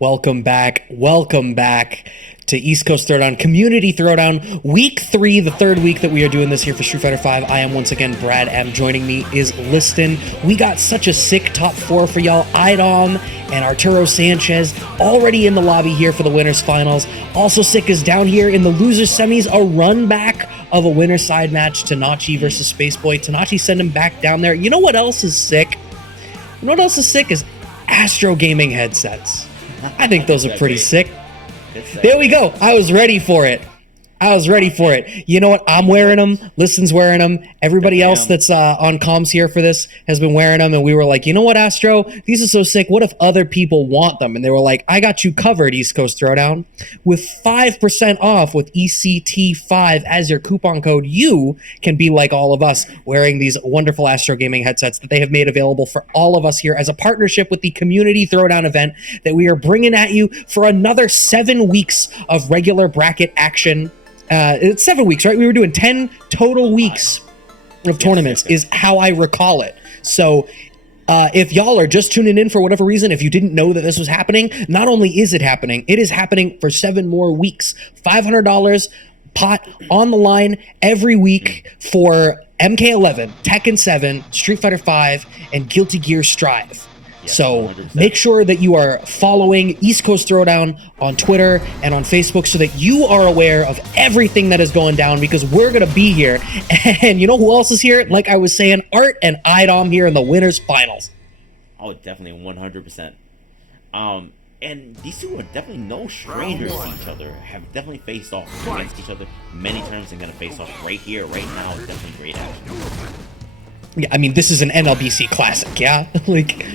Welcome back. Welcome back to East Coast Throwdown, Community Throwdown, Week 3, the third week that we are doing this here for Street Fighter V. I am once again Brad M. Joining me is Liston. We got such a sick top 4 for y'all. Idom and Arturo Sanchez already in the lobby here for the winners finals. Also sick is down here in the losers semis, a run back of a winner side match, Tnatchie versus Spaceboy. Tnatchie sent him back down there. You know what else is sick? You know what else is sick is Astro Gaming headsets. I think those are pretty sick. There we go. I was ready for it. You know what? I'm wearing them. Liston's wearing them. Everybody else that's on comms here for this has been wearing them. And we were like, you know what, Astro? These are so sick. What if other people want them? And they were like, I got you covered, East Coast Throwdown. With 5% off with ECT5 as your coupon code, you can be like all of us wearing these wonderful Astro Gaming headsets that they have made available for all of us here as a partnership with the Community Throwdown event that we are bringing at you for another 7 weeks of regular bracket action. It's 7 weeks, right? We were doing 10 total weeks of tournaments is how I recall it. So if y'all are just tuning in for whatever reason, if you didn't know that this was happening, not only is it is happening for 7 more weeks. $500 pot on the line every week for MK11, Tekken 7, Street Fighter V, and Guilty Gear Strive. So 100%. Make sure that you are following East Coast Throwdown on Twitter and on Facebook so that you are aware of everything that is going down, because we're going to be here. And you know who else is here? Like I was saying, Art and Idom here in the winners finals. Oh, definitely 100%. And these two are definitely no strangers to each other. Have definitely faced off against each other many times and going to face off right here, right now. Definitely great action. Yeah, I mean, this is an NLBC classic, yeah? Like...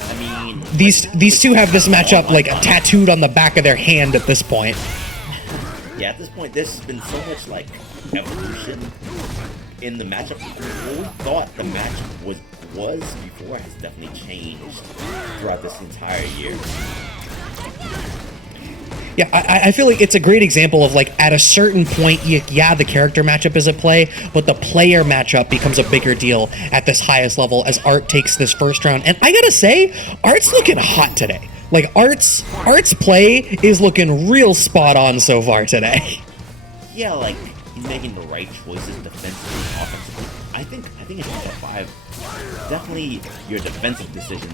I mean, these two have this matchup like tattooed on the back of their hand at this point. Yeah, at this point, there's been so much like evolution in the matchup. What we thought the match was before has definitely changed throughout this entire year. Yeah, I feel like it's a great example of like at a certain point, yeah, the character matchup is at play, but the player matchup becomes a bigger deal at this highest level as Art takes this first round. And I gotta say, Art's looking hot today. Like Art's play is looking real spot on so far today. Yeah, like he's making the right choices defensively, offensively. I think in F5, definitely your defensive decision.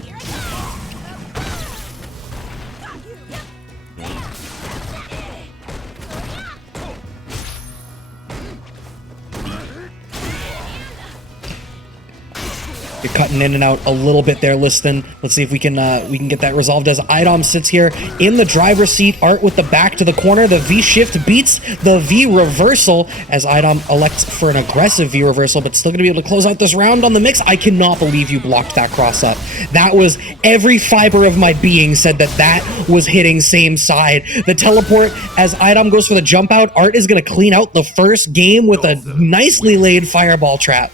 You're cutting in and out a little bit there, Liston. Let's see if we can get that resolved as Idom sits here in the driver's seat. Art with the back to the corner. The V shift beats the V reversal as Idom elects for an aggressive V reversal, but still going to be able to close out this round on the mix. I cannot believe you blocked that cross up. That was every fiber of my being said that was hitting same side. The teleport as Idom goes for the jump out. Art is going to clean out the first game with a nicely laid fireball trap.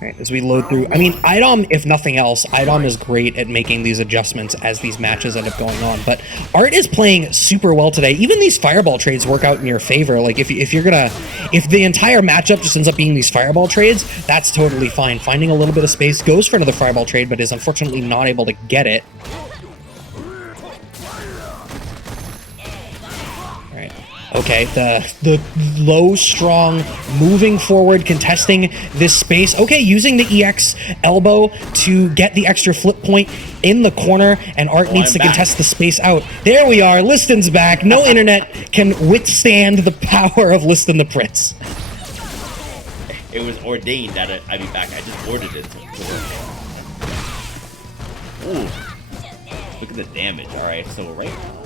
Right, as we load through, I mean, Idom, if nothing else, Idom is great at making these adjustments as these matches end up going on, but Art is playing super well today. Even these fireball trades work out in your favor. Like, if the entire matchup just ends up being these fireball trades, that's totally fine. Finding a little bit of space, goes for another fireball trade, but is unfortunately not able to get it. Okay, the low, strong, moving forward, contesting this space. Okay, using the EX elbow to get the extra flip point in the corner, and Art needs to contest the space out. There we are, Liston's back. No internet can withstand the power of Liston the Prince. It was ordained that I'd be back. I just ordered it to work. Ooh, look at the damage. All right, so right now,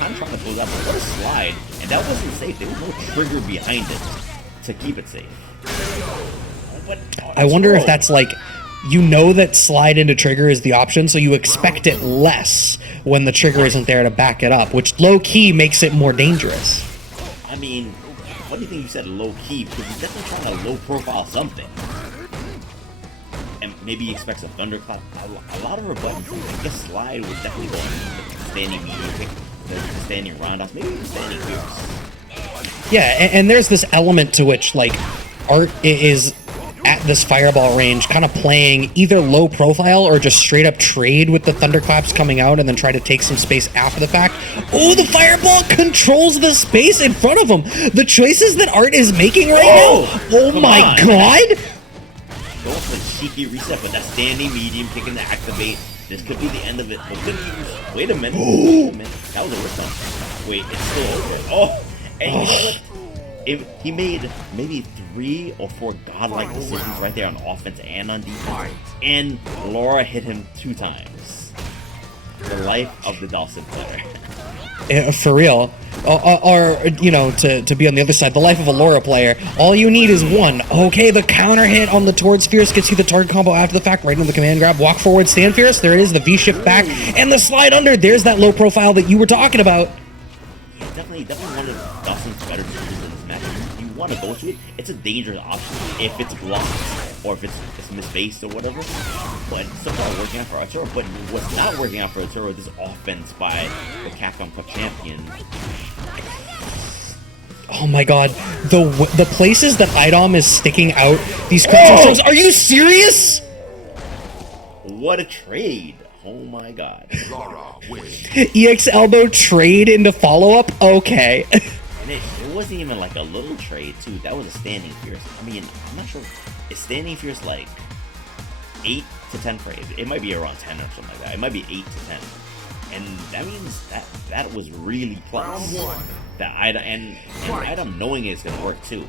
I'm trying to close out, but what a slide. And that wasn't safe. There was no trigger behind it to keep it safe. But, I wonder if that's like, you know that slide into trigger is the option, so you expect it less when the trigger isn't there to back it up, which low-key makes it more dangerous. I mean, funny thing you said low-key, because he's definitely trying to low-profile something. and maybe he expects a thunderclap. A lot of her buttons, I guess slide would definitely go on standing medium kick, the standing roundhouse, maybe even standing fierce. Yeah, and there's this element to which, like, Art is at this fireball range kind of playing either low profile or just straight up trade with the thunderclaps coming out and then try to take some space after the fact. Oh, the fireball controls the space in front of him. The choices that Art is making right now. Oh my god. Going for the cheeky reset, but that standing medium kicking to activate. This could be the end of it. Wait a minute. Wait a minute. That was a rip down. Wait, it's still over. Oh, and you know what? He made maybe 3 or 4 godlike decisions right there on offense and on defense, and Laura hit him 2 times. The life of the Dawson player. For real. Or, you know, to be on the other side, the life of a Laura player, all you need is 1. Okay, the counter hit on the towards Fierce gets you the target combo after the fact, right into the command grab, walk forward, stand Fierce, there it is, the V-shift back, and the slide under, there's that low profile that you were talking about. Yeah, definitely one of Dawson's better decisions in this match. If you want to go to it, it's a dangerous option if it's blocked or if it's misspaced or whatever. But so far working out for Arturo. But what's not working out for Arturo is this offense by the Capcom Cup champion. Oh my god, the places that Idom is sticking out these cross. Are you serious? What a trade. Oh my god. EX elbow trade into follow-up? Okay. And it wasn't even like a little trade too. That was a standing fierce. I mean, I'm not sure. Is standing fierce like 8 to 10 frames? It might be around 10 or something like that. It might be 8 to 10. And that means that was really close. That Idom and Idom knowing it's gonna work too.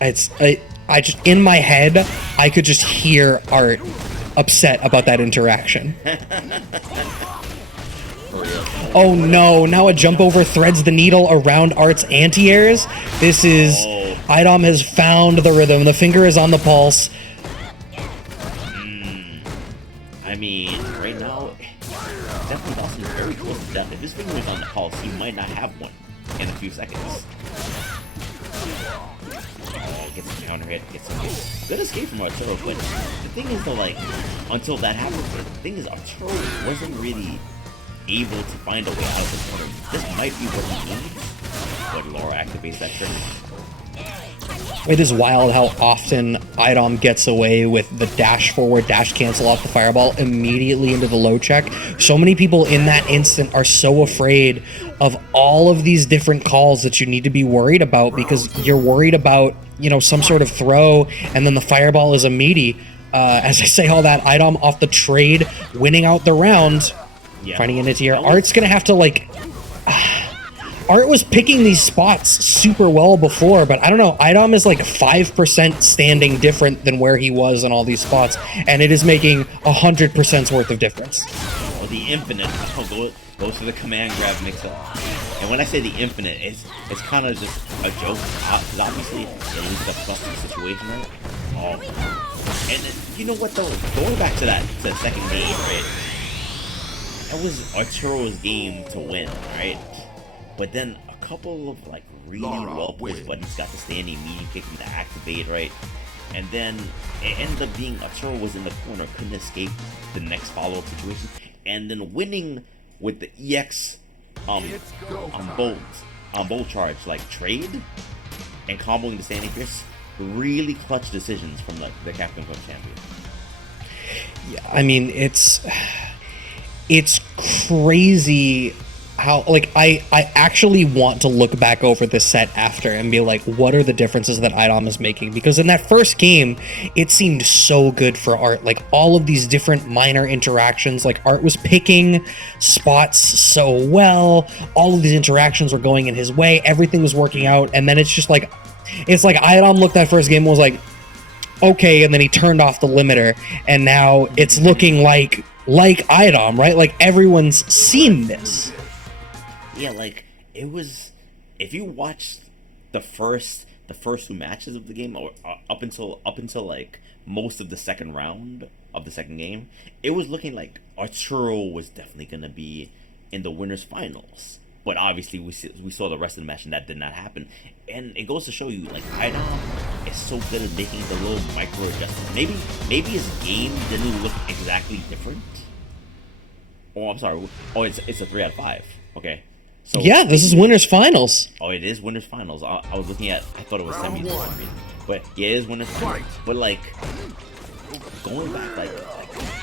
I just in my head I could just hear Art upset about that interaction. Oh no, now a jump over threads the needle around Art's anti-airs. This is Idom has found the rhythm. The finger is on the pulse. I mean, right now, definitely Dawson is very close to death. If his finger was on the pulse, he might not have one in a few seconds. Gets a counter hit, gets a good escape from Arturo, but the thing is though, like, until that happened, the thing is Arturo wasn't really able to find a way out of the corner. This might be what he needs, but Laura activates that trigger. It is wild how often Idom gets away with the dash forward, dash cancel off the fireball immediately into the low check. So many people in that instant are so afraid of all of these different calls that you need to be worried about because you're worried about, you know, some sort of throw and then the fireball is a meaty. As I say all that, Idom off the trade, winning out the round, finding an into Art's gonna have to like... Art was picking these spots super well before, but I don't know, Idom is like 5% standing different than where he was in all these spots, and it is making 100% worth of difference. Well, the infinite goes to the command grab mix-up. And when I say the infinite, it's kind of just a joke, because obviously it is a busted situation, right? And you know what though, going back to that second game, right? That was Arturo's game to win, right? But then a couple of like really well-placed buttons got the standing medium kicking to activate, right? And then it ended up being Arturo was in the corner, couldn't escape the next follow-up situation, and then winning with the EX on bolt charge like trade and comboing the standing fierce. Really clutch decisions from the Capcom Cup champion. Yeah, I mean it's crazy how, like, I actually want to look back over this set after and be like, what are the differences that Idom is making? Because in that first game, it seemed so good for Art. Like, all of these different minor interactions, like, Art was picking spots so well. All of these interactions were going in his way. Everything was working out. And then it's just like, Idom looked that first game and was like, okay, and then he turned off the limiter. And now it's looking like Idom, right? Like, everyone's seen this. Yeah, like, it was, if you watched the first 2 matches of the game, or up until like most of the second round of the second game, it was looking like Arturo was definitely gonna be in the winners finals. But obviously, we saw the rest of the match, and that did not happen. And it goes to show you, like, Idom is so good at making the little micro adjustments. Maybe his game didn't look exactly different. Oh, I'm sorry. Oh, it's a 3 out of 5. Okay. So yeah, this is winners finals. Oh, it is winners finals. I was looking at. I thought it was semis for some reason, but yeah, it is winners finals. But like going back, like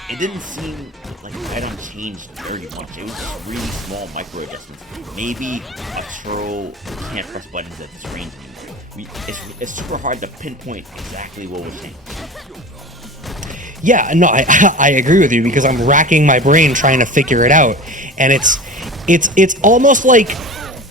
it didn't seem like Idom changed very much. It was just really small micro adjustments. Maybe a Turo can't press buttons at this range anymore. It's super hard to pinpoint exactly what was changed. Yeah, no, I agree with you because I'm racking my brain trying to figure it out, and it's almost like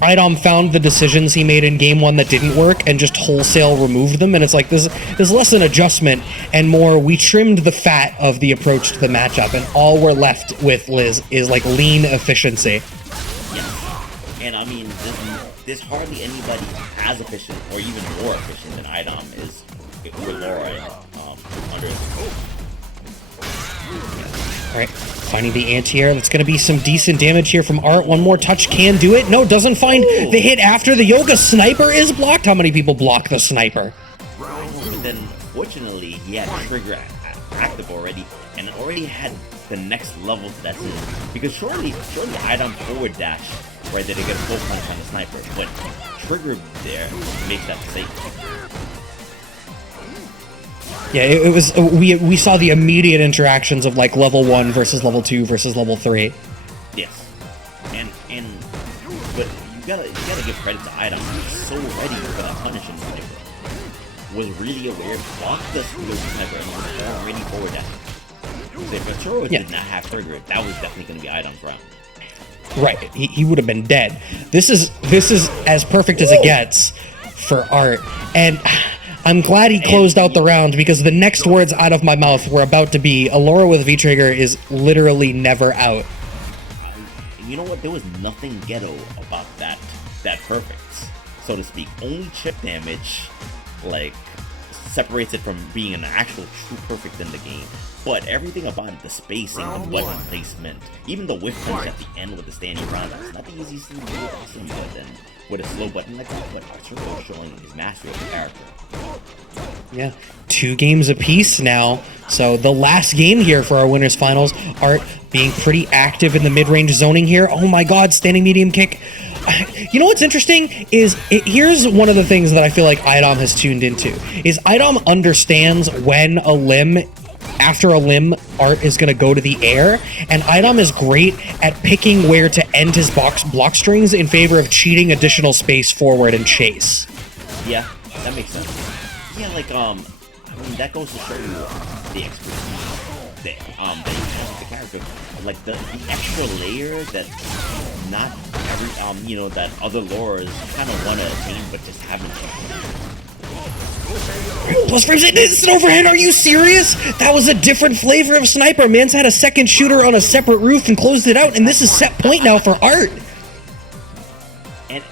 Idom found the decisions he made in game 1 that didn't work and just wholesale removed them, and it's like there's less an adjustment and more we trimmed the fat of the approach to the matchup, and all we're left with, Liz, is like lean efficiency. Yeah, and I mean there's hardly anybody as efficient or even more efficient than Idom is with Laura under his. Alright, finding the anti-air. That's going to be some decent damage here from Art. One more touch can do it. No, doesn't find the hit after the Yoga. Sniper is blocked. How many people block the Sniper? And then, fortunately, he had Trigger active already, and already had the next level to that scene. Because surely Idom forward dash right there to get a full punch on the Sniper, but Trigger there makes that safe. Yeah, it was. We saw the immediate interactions of like level 1 versus level 2 versus level 3. Yes, and but you gotta give credit to Idom. He was so ready for that punishing Sniper. Was really aware, blocked the Sniper, and was already forward dashing. So if Arturo did not have Trigger, that was definitely going to be Idom's round. Right, he would have been dead. This is as perfect as it gets for Art, and I'm glad he closed out the round because the next words out of my mouth were about to be, Allura with V-Trigger is literally never out. You know what? There was nothing ghetto about that perfect, so to speak. Only chip damage, like, separates it from being an actual true perfect in the game. But everything about it, the spacing, the button placement, even the whiff punch at the end with the standing ground, it's not the easiest thing to do with awesome, but then with a slow button like that, but Arturo showing his mastery of the character. Yeah, 2 games apiece now. So the last game here for our winners finals. Art being pretty active in the mid-range zoning here. Oh my god, standing medium kick. You know what's interesting is here's one of the things that I feel like Idom has tuned into is Idom understands when after a limb, Art is going to go to the air, and Idom is great at picking where to end his block strings in favor of cheating additional space forward and chase. Yeah, that makes sense. Yeah, like, I mean, that goes to show you the expertise that you have with the character. Like, the extra layer that not every, you know, that other lores kind of want to attain, but just haven't. Plus frames, it's an overhead, are you serious? That was a different flavor of Sniper. Man's had a second shooter on a separate roof and closed it out, and this is set point now for Art. And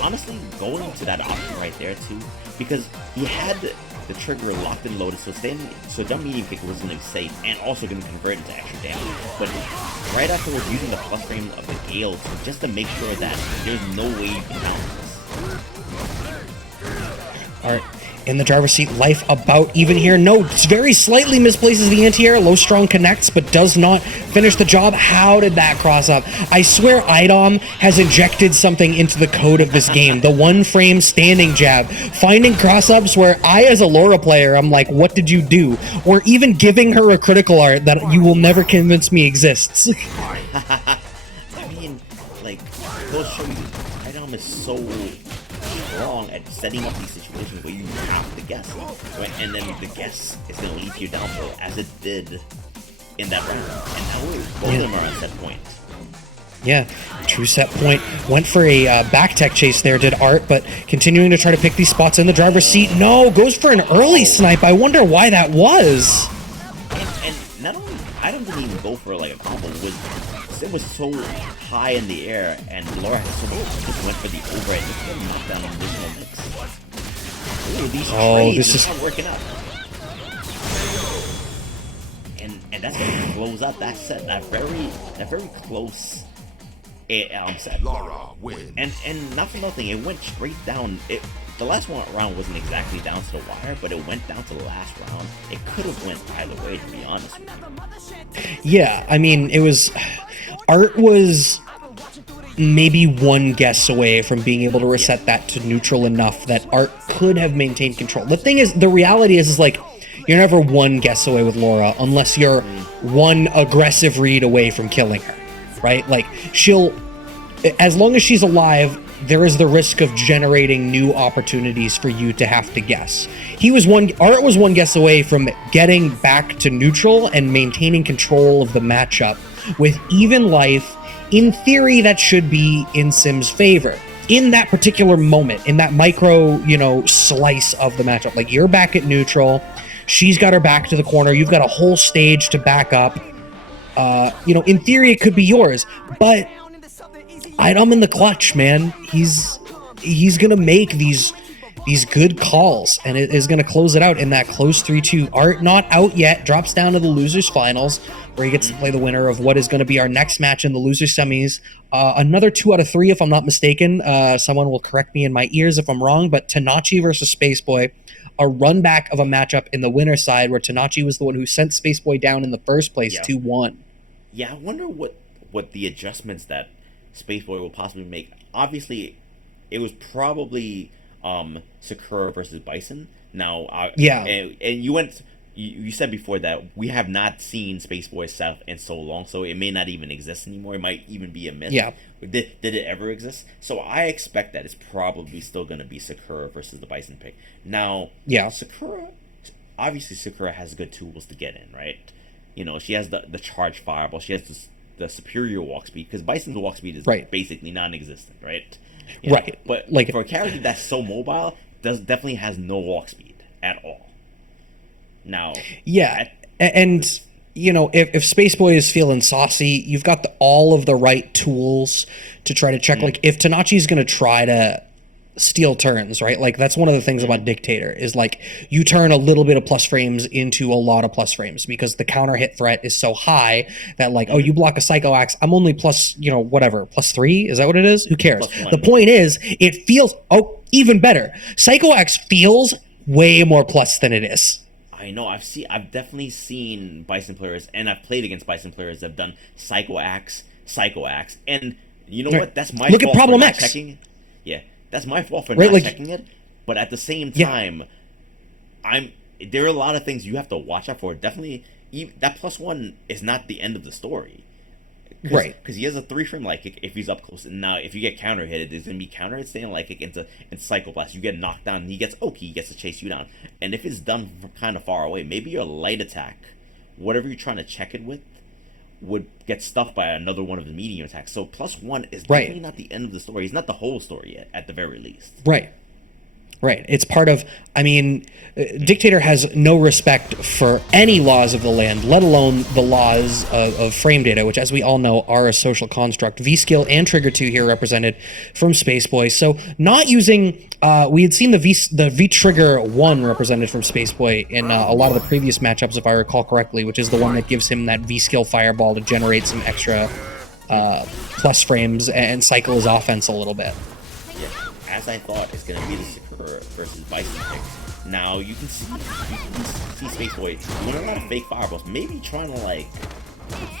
honestly, going to that option right there too, because he had the trigger locked and loaded, so jump medium kick was going to be safe and also going to convert into extra damage. But right afterwards, using the plus frame of the Gale just to make sure that there's no way you can counter this. Art in the driver's seat, life about even here. No, very slightly misplaces the anti-air. Low strong connects, but does not finish the job. How did that cross up? I swear Idom has injected something into the code of this game. The one frame standing jab, finding cross-ups where I, as a Laura player, I'm like, what did you do? Or even giving her a critical art that you will never convince me exists. I mean, like, those show you Idom is so strong at setting up these situations where you have to guess, right? And then the guess is going to lead to your downfall, as it did in that round. And now both of them are on set point. Yeah, true set point. Went for a back tech chase there, did Art, but continuing to try to pick these spots in the driver's seat. No, goes for an early snipe. I wonder why that was. And not only, Idom didn't even go for like a combo. It was so high in the air, and Laura had so much, just went for the overhead. Just going to knock down an additional mix. Ooh, these trades this is not working out. And that's going to close out that set. That very close I'm sad. And not for nothing, it went straight down. The last round wasn't exactly down to the wire, but it went down to the last round. It could have went either way, to be honest with you. Yeah, I mean, it was... Art was maybe one guess away from being able to reset that to neutral enough that Art could have maintained control. The thing is, the reality is like, you're never one guess away with Laura unless you're one aggressive read away from killing her, right? Like, as long as she's alive, there is the risk of generating new opportunities for you to have to guess. Art was one guess away from getting back to neutral and maintaining control of the matchup with even life. In theory, that should be in Sim's favor. In that particular moment, in that micro, slice of the matchup, like you're back at neutral, she's got her back to the corner, you've got a whole stage to back up. In theory, it could be yours, but Idom in the clutch, man. He's gonna make these good calls, and it is gonna close it out in that close 3-2. Art not out yet, drops down to the losers finals, where he gets to play the winner of what is going to be our next match in the loser semis. Another 2 out of 3, if I'm not mistaken. Someone will correct me in my ears if I'm wrong, but Tnatchie versus Spaceboy, a run back of a matchup in the winner side where Tnatchie was the one who sent Spaceboy down in the first place, 2-1. Yeah, I wonder what the adjustments that Spaceboy will possibly make. Obviously, it was probably Sakura versus Bison. Now, and you said before that we have not seen Spaceboy South in so long, so it may not even exist anymore. It might even be a myth. Yeah. Did it ever exist? So I expect that it's probably still going to be Sakura versus the Bison pick. Now, Sakura has good tools to get in, right? She has the charge fireball. She has the superior walk speed, because Bison's walk speed is basically non-existent, right? Right. But like for a character that's so mobile, definitely has no walk speed at all. Now, and if Spaceboy is feeling saucy, you've got all of the right tools to try to check. Like, if Tnatchie's going to try to steal turns, right? Like, that's one of the things about Dictator is like you turn a little bit of plus frames into a lot of plus frames because the counter hit threat is so high that like, oh, you block a Psycho Axe, I'm only plus, plus 3. Is that what it is? Who cares? The point is, it feels even better. Psycho Axe feels way more plus than it is. I know. I've definitely seen Bison players, and I've played against Bison players that have done Psycho Axe, and you know what? That's my fault at Problem for not X. checking it. Yeah, that's my fault for not checking it. But at the same time, there are a lot of things you have to watch out for. Definitely, that +1 is not the end of the story. Right. Because he has a 3-frame light kick if he's up close. And now, if you get counter hit, there's going to be counter hit, staying light kick into Psycho Blast. You get knocked down, and he gets to chase you down. And if it's done from kind of far away, maybe your light attack, whatever you're trying to check it with, would get stuffed by another one of the medium attacks. So +1 is definitely not the end of the story. It's not the whole story yet, at the very least. Right. It's part of, Dictator has no respect for any laws of the land, let alone the laws of frame data, which, as we all know, are a social construct. V-Skill and Trigger 2 here represented from Spaceboy. So not using, we had seen the V-Trigger 1 represented from Spaceboy in a lot of the previous matchups, if I recall correctly, which is the one that gives him that V-Skill fireball to generate some extra plus frames and cycle his offense a little bit. As I thought, it's going to be the Sakura versus Bison pick. Now, you can see Spaceboy doing a lot of fake fireballs. Maybe trying to,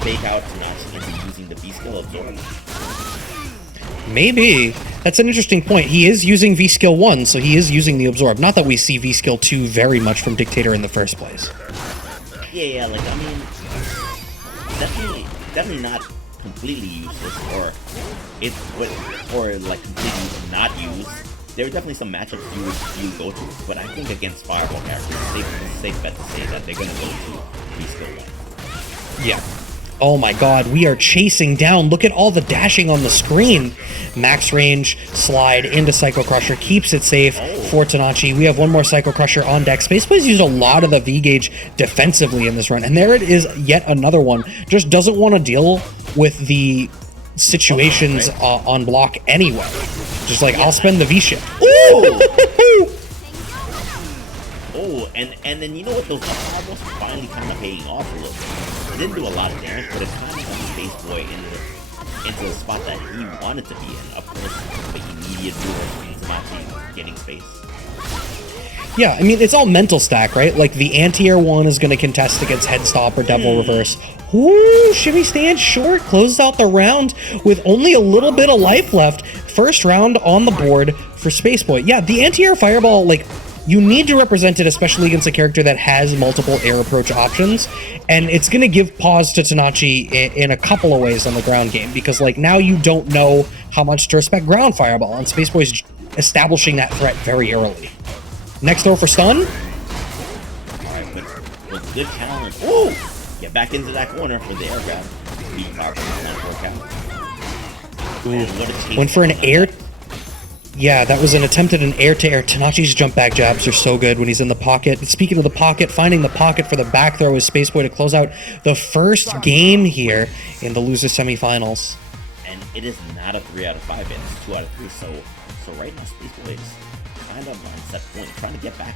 fake out Tnatchie into using the V-Skill Absorb. Maybe. That's an interesting point. He is using V-Skill 1, so he is using the Absorb. Not that we see V-Skill 2 very much from Dictator in the first place. Yeah, definitely not completely useless, or completely not used. There are definitely some matchups you would go to, but I think against Fireball characters, it's a safe bet to say that they're going to go to V-Skill 1. Yeah. Oh my god, we are chasing down. Look at all the dashing on the screen. Max range, slide into Psycho Crusher, keeps it safe for Tnatchie. We have one more Psycho Crusher on deck. Spaceboy's used a lot of the V-Gauge defensively in this run, and there it is, yet another one. Just doesn't want to deal with the situations on block anyway. Just I'll spend the V-Shift. Ooh! Oh, and then you know what? Those fireballs finally kind of paying off a little bit. It didn't do a lot of damage, but it kind of got Spaceboy into the spot that he wanted to be in. Of course, the immediate lure into Tnatchie getting space. Yeah, I mean, it's all mental stack, right? Like, the anti-air one is going to contest against head stop or devil reverse. Ooh, shimmy stand short, closes out the round with only a little bit of life left. First round on the board for Spaceboy. Yeah, the anti-air fireball, like, you need to represent it, especially against a character that has multiple air approach options, and it's going to give pause to Tnatchie in a couple of ways on the ground game, because, like, now you don't know how much to respect ground fireball, and Spaceboy's establishing that threat very early. Next throw for stun. Alright, but good challenge. Ooh! Get back into that corner for the air grab. Beat Barbara on that workout. Ooh. Went for an air. Yeah, that was an attempt at an air-to-air. Tnatchie's jump back jabs are so good when he's in the pocket. Speaking of the pocket, finding the pocket for the back throw is Spaceboy to close out the first game here in the loser semifinals. And it is not a 3 out of 5, it's 2 out of 3. So right now, Spaceboy is kind of on set point, trying to get back,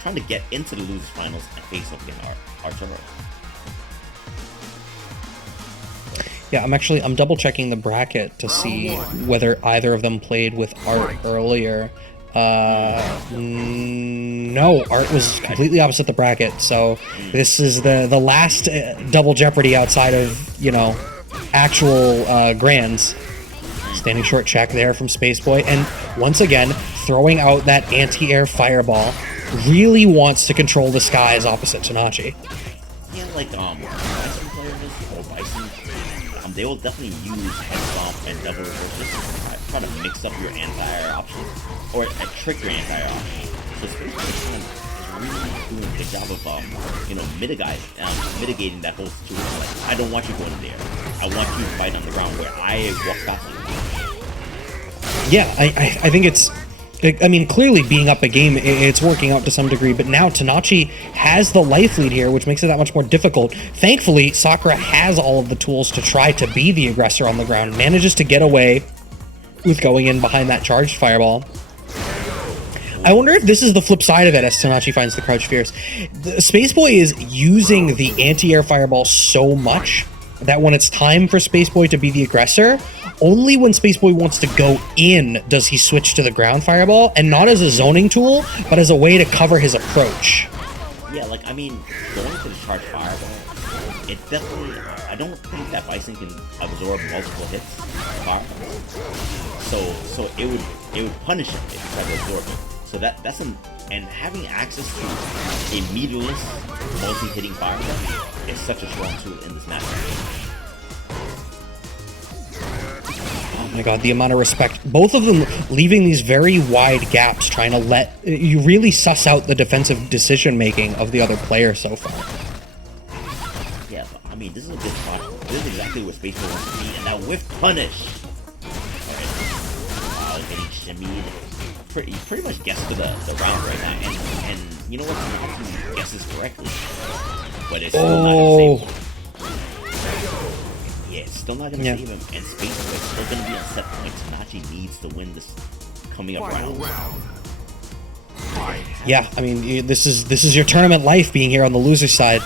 trying to get into the losers finals and face up against Arturo. Yeah, I'm double checking the bracket to see whether either of them played with Art earlier. No, Art was completely opposite the bracket. So this is the last double jeopardy outside of, you know, actual grands. Standing short check there from Spaceboy, and once again throwing out that anti-air fireball. Really wants to control the skies opposite Tnatchie. Yeah, like Bison players or Bison, they will definitely use head stomp and double reverses to try to mix up your anti-air options or trick your anti-air options. So Spaceboy is really doing a good job of you know, mitigating that whole situation. Like, I don't want you going in there. I want you to fight on the ground where I walk past you. Yeah, I think it's, I mean, clearly being up a game, it's working out to some degree, but now Tnatchie has the life lead here, which makes it that much more difficult. Thankfully, Sakura has all of the tools to try to be the aggressor on the ground, manages to get away with going in behind that charged fireball. I wonder if this is the flip side of it as Tnatchie finds the crouch fierce. Spaceboy is using the anti-air fireball so much that when it's time for Spaceboy to be the aggressor, only when Spaceboy wants to go in does he switch to the ground fireball, and not as a zoning tool, but as a way to cover his approach. Yeah, like, I mean, going to the charged fireball, it definitely, I don't think that Bison can absorb multiple hits fireball. So it would punish him if he tried to absorb it. So that's and having access to a meterless multi-hitting fireball is such a strong tool in this matchup. Oh my god, the amount of respect. Both of them leaving these very wide gaps, trying to let you really suss out the defensive decision-making of the other player so far. Yeah, but, I mean, this is a good spot. This is exactly what Spaceboy wants to be, and now with punish. Alright, wow, getting shimmied. He pretty much guessed to the round right now, and you know what? He guesses correctly, but it's still not gonna save him. Yeah, it's still not gonna save him, and Spaceboy is still gonna be on set point. Tnatchie needs to win this coming up round. Yeah, I mean, this is your tournament life being here on the loser side.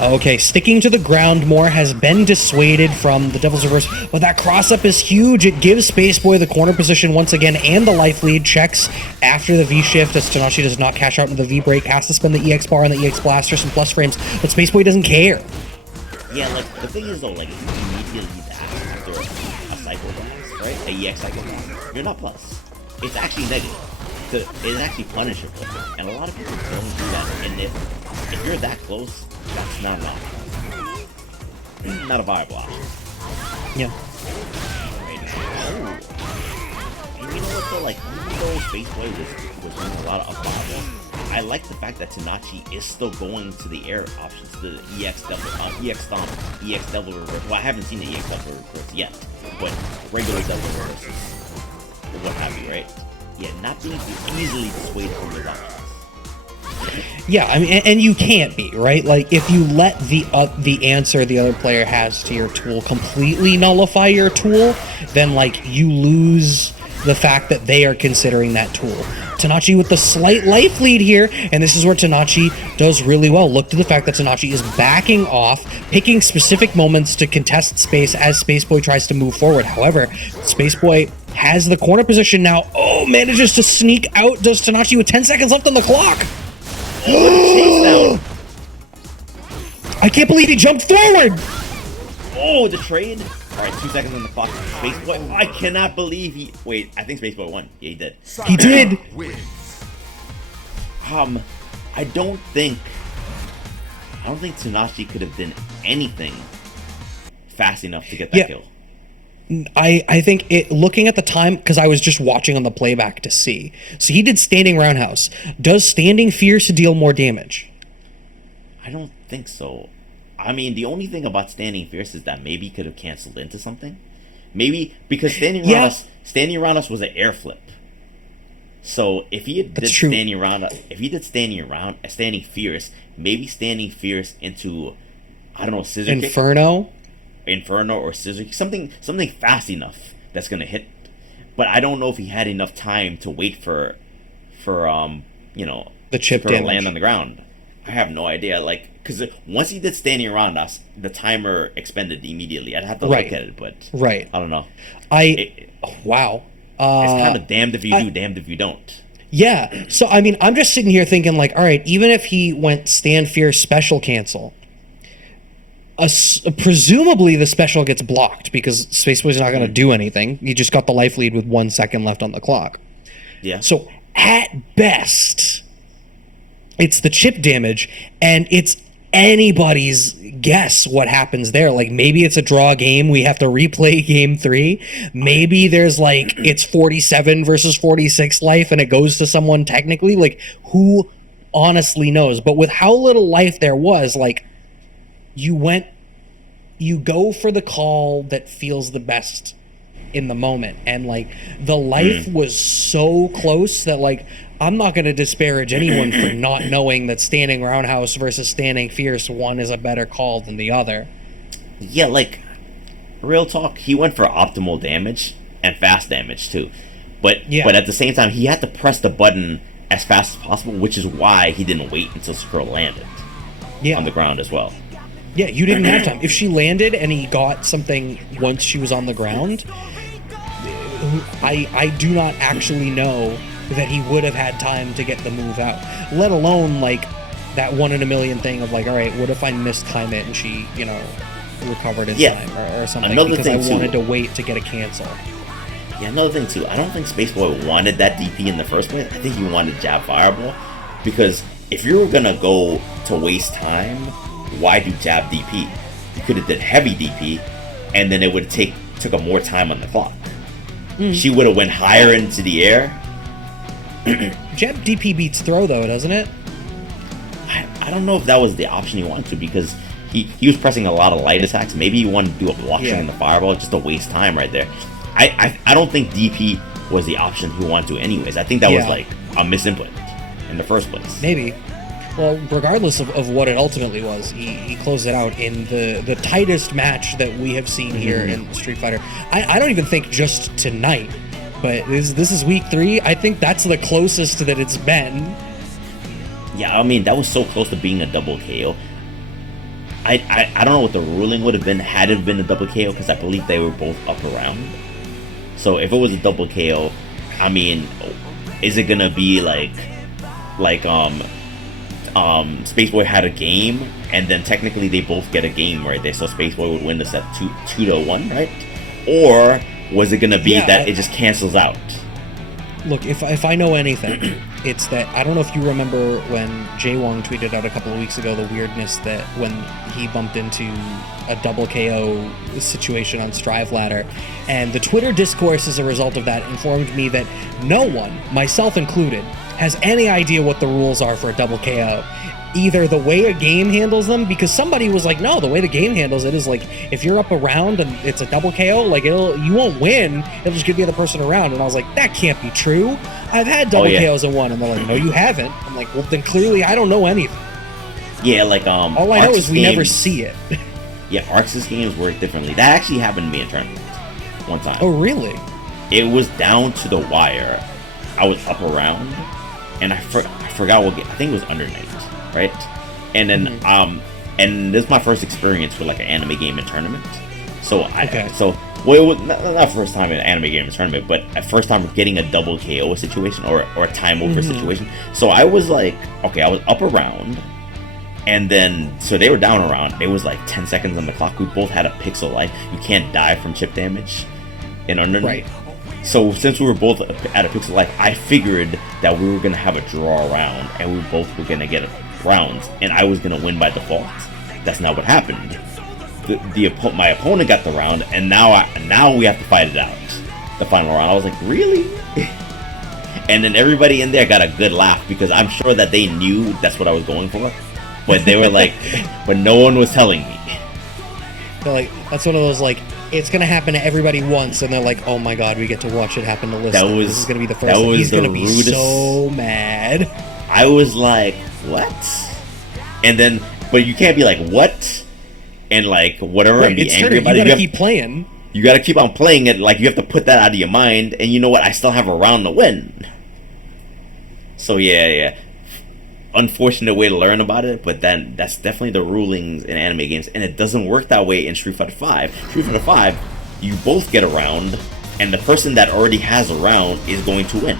Okay, sticking to the ground more, has been dissuaded from the Devil's Reverse, but that cross-up is huge. It gives Spaceboy the corner position once again and the life lead. Checks after the V-shift as Tnatchie does not cash out into the V-break. Has to spend the EX bar and the EX blaster, some plus frames, but Spaceboy doesn't care. Yeah, like, the thing is though, like, if you immediately after a cycle blast, right? A EX cycle blast, you're not plus. It's actually negative. It's actually punishable. And a lot of people don't do that. And if you're that close, that's not an option. Not a viable option. Yeah. Right. Oh. And you know what though, like, even though Spaceboy was doing a lot of up fireball, I like the fact that Tnatchie is still going to the air options, the EX Stomp, EX Devil Reverse. Well, I haven't seen the EX Devil Reverse yet, but regular Devil Reverses, or what have you, right? Yeah, not being easily dissuaded from those options. Yeah, I mean, and you can't be, right? Like, if you let the answer the other player has to your tool completely nullify your tool, then, like, you lose the fact that they are considering that tool. Tnatchie with the slight life lead here, and this is where Tnatchie does really well. Look to the fact that Tnatchie is backing off, picking specific moments to contest space as Spaceboy tries to move forward. However, Spaceboy has the corner position now. Oh, manages to sneak out. Does Tnatchie with 10 seconds left on the clock. Oh, I can't believe he jumped forward. oh, the trade. All right, 2 seconds on the clock. Spaceboy, I cannot believe he... Wait, I think Spaceboy won. Yeah, he did. He did. I don't think Tnatchie could have done anything fast enough to get that kill. I think looking at the time, because I was just watching on the playback to see. So he did standing roundhouse. Does standing fierce deal more damage? I don't think so. I mean, the only thing about standing fierce is that maybe he could have canceled into something. Maybe because standing roundhouse was an air flip. So if he did standing fierce, maybe standing fierce into, I don't know, scissor Inferno or scissor, something fast enough that's gonna hit. But I don't know if he had enough time to wait for the chip to damage land on the ground. I have no idea, because once he did standing around us, the timer expended immediately. I'd have to look at it, but I don't know. Wow. It's kind of damned if you do, damned if you don't. Yeah. So I mean, I'm just sitting here thinking all right, even if he went stand fierce special cancel, presumably the special gets blocked because Spaceboy's not going to do anything. He just got the life lead with 1 second left on the clock. Yeah. So at best, it's the chip damage, and it's anybody's guess what happens there. Maybe it's a draw game. We have to replay game 3. Maybe there's it's 47 versus 46 life, and it goes to someone technically. Who honestly knows? But with how little life there was, you go for the call that feels the best in the moment, and the life was so close that I'm not going to disparage anyone for not knowing that standing roundhouse versus standing fierce, one is a better call than the other. Yeah, real talk, he went for optimal damage and fast damage too. But at the same time, he had to press the button as fast as possible, which is why he didn't wait until Skrull landed on the ground as well. Yeah, you didn't have time. If she landed and he got something once she was on the ground, I do not actually know that he would have had time to get the move out, let alone that 1 in a million thing of all right, what if I mistime it and she recovered in time or something, because I wanted to wait to get a cancel. Yeah, another thing too, I don't think Spaceboy wanted that DP in the first place. I think he wanted jab fireball, because if you were gonna go to waste time, why do jab DP? You could have did heavy DP, and then it would took up more time on the clock. She would have went higher into the air. Jab DP beats throw though, doesn't it? I don't know if that was the option he wanted to, because he was pressing a lot of light attacks. Maybe he wanted to do a block shot in the fireball just to waste time right there. I don't think DP was the option he wanted to anyways. I think that was a misinput in the first place. Maybe. Well, regardless of what it ultimately was, he closed it out in the tightest match that we have seen here in Street Fighter. I don't even think just tonight, but this is week 3. I think that's the closest that it's been. Yeah, I mean, that was so close to being a double KO. I don't know what the ruling would have been had it been a double KO, because I believe they were both up around. So if it was a double KO, I mean, is it gonna be Spaceboy had a game, and then technically they both get a game right there, so Spaceboy would win the set 2-1, right? Or was it gonna be that it just cancels out? Look, if I know anything, it's that I don't know if you remember when Jay Wong tweeted out a couple of weeks ago the weirdness that when he bumped into a double KO situation on Strive Ladder, and the Twitter discourse as a result of that informed me that no one, myself included, has any idea what the rules are for a double KO. Either the way a game handles them, because somebody was like, no, the way the game handles it is if you're up around and it's a double KO, you won't win, it'll just give the other person around. And I was like, that can't be true. I've had double KOs in one. And they're like, no, you haven't. I'm like, well, then clearly I don't know anything. Yeah, all I know is we never see it. Yeah, Arx's games work differently. That actually happened to me in tournament one time. Oh, really? it was down to the wire. I was up around, and I forgot what game. I think it was Under Night, right? And then and this is my first experience with like an anime game and tournament. So well, it was not first time in an anime game and tournament, but first time getting a double KO situation or a time over situation. So I was like, okay, I was up around. And then, so they were down around. It was like 10 seconds on the clock. We both had a pixel life. You can't die from chip damage in Under Night. Right. So since we were both at a pixel life, I figured that we were going to have a draw round. And we both were going to get rounds. And I was going to win by default. That's not what happened. My opponent got the round. And now we have to fight it out. The final round. I was like, really? And then everybody in there got a good laugh. Because I'm sure that they knew that's what I was going for. But they were like, but no one was telling me. They're like, that's one of those, like, it's going to happen to everybody once. And they're like, oh my God, we get to watch it happen to Liston. This is going to be the first time. He's going to be so mad. I was like, what? And then, but you can't be like, what? And like, whatever, and be angry about it. You got to keep playing. You got to keep on playing it. Like, you have to put that out of your mind. And you know what? I still have a round to win. So, yeah. Unfortunate way to learn about it, but then that's definitely the rulings in anime games, and it doesn't work that way in Street Fighter 5. Street Fighter 5, you both get a round, and the person that already has a round is going to win.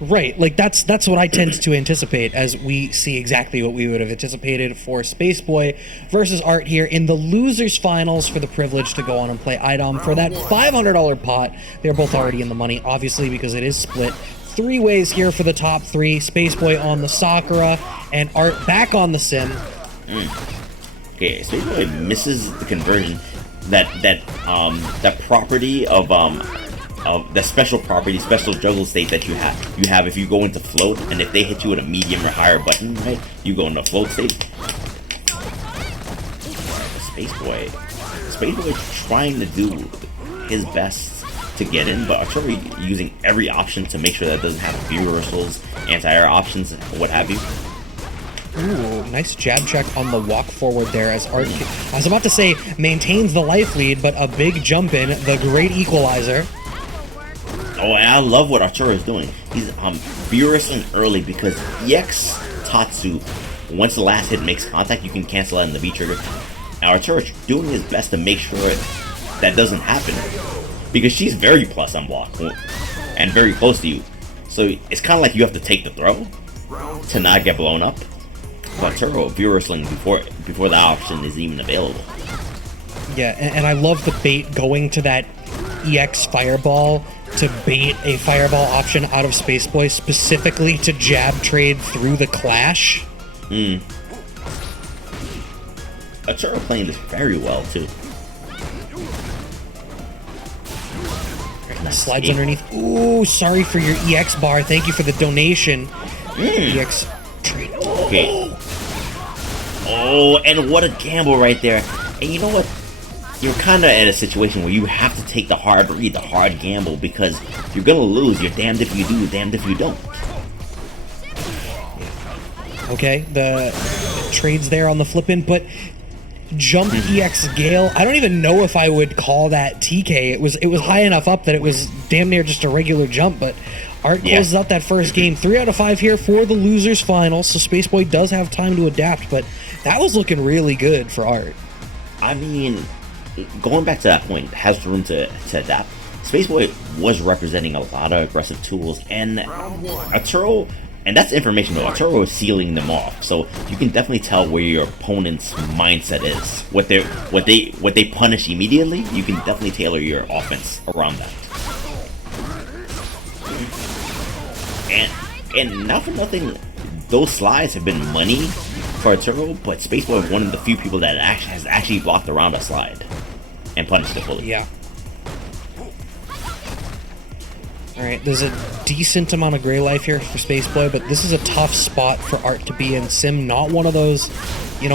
Right, like that's what I tend to anticipate, as we see exactly what we would have anticipated for Spaceboy versus Art here in the losers finals for the privilege to go on and play Idom for that $500 pot. They're both already in the money, obviously, because it is split. 3 ways here for the top 3. Spaceboy on the Sakura and Art back on the Sim. Okay, Spaceboy misses the conversion. That property of the special property, special juggle state that you have if you go into float, and if they hit you with a medium or higher button, right, you go into float state. Spaceboy trying to do his best to get in, but Arturo using every option to make sure that it doesn't have view reversals, anti-air options, what have you. Ooh, nice jab check on the walk forward there as Art, I was about to say, maintains the life lead, but a big jump in, the great equalizer. Oh, and I love what Arturo is doing. He's view wrestling early because EX Tatsu, once the last hit makes contact, you can cancel out in the V trigger. Now Arturo is doing his best to make sure that doesn't happen, because she's very plus on block and very close to you. So it's kind of like you have to take the throw to not get blown up. But Arturo view wrestling before the option is even available. Yeah, and I love the bait going to that EX Fireball to bait a Fireball option out of Spaceboy specifically to jab trade through the clash. Arturo playing this very well too. Slides underneath. Ooh, sorry for your EX bar. Thank you for the donation. EX trade. Okay. Oh, and what a gamble right there. And you know what? You're kind of in a situation where you have to take the hard read, the hard gamble, because you're going to lose. You're damned if you do, damned if you don't. Okay, the trades there on the flip-in, but jump EX Gale. I don't even know if I would call that TK. It was high enough up that it was damn near just a regular jump, but Art closes out that first game. 3 out of 5 here for the losers final, so Spaceboy does have time to adapt, but that was looking really good for Art. I mean, going back to that point, has room to adapt. Spaceboy was representing a lot of aggressive tools, and Arturo, and that's information though, Arturo is sealing them off, so you can definitely tell where your opponent's mindset is. What they punish immediately, you can definitely tailor your offense around that. And not for nothing, those slides have been money for Arturo, but Spaceboy is one of the few people that has actually blocked around a slide and punished it fully. Yeah. Alright, there's a decent amount of gray life here for Spaceboy, but this is a tough spot for Art to be in. Sim, not one of those,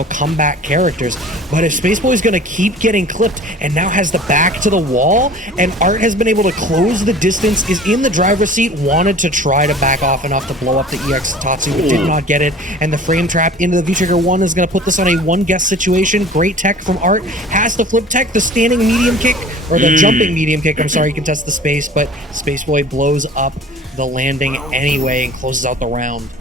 comeback characters. But if Spaceboy's going to keep getting clipped and now has the back to the wall, and Art has been able to close the distance, is in the driver's seat, wanted to try to back off enough to blow up the EX Tatsu, but did not get it. And the frame trap into the V-Trigger 1 is going to put this on a one-guess situation. Great tech from Art. Has the flip tech, the standing medium kick, or the jumping medium kick, I'm sorry, contest the space, but Spaceboy blows up the landing anyway and closes out the round.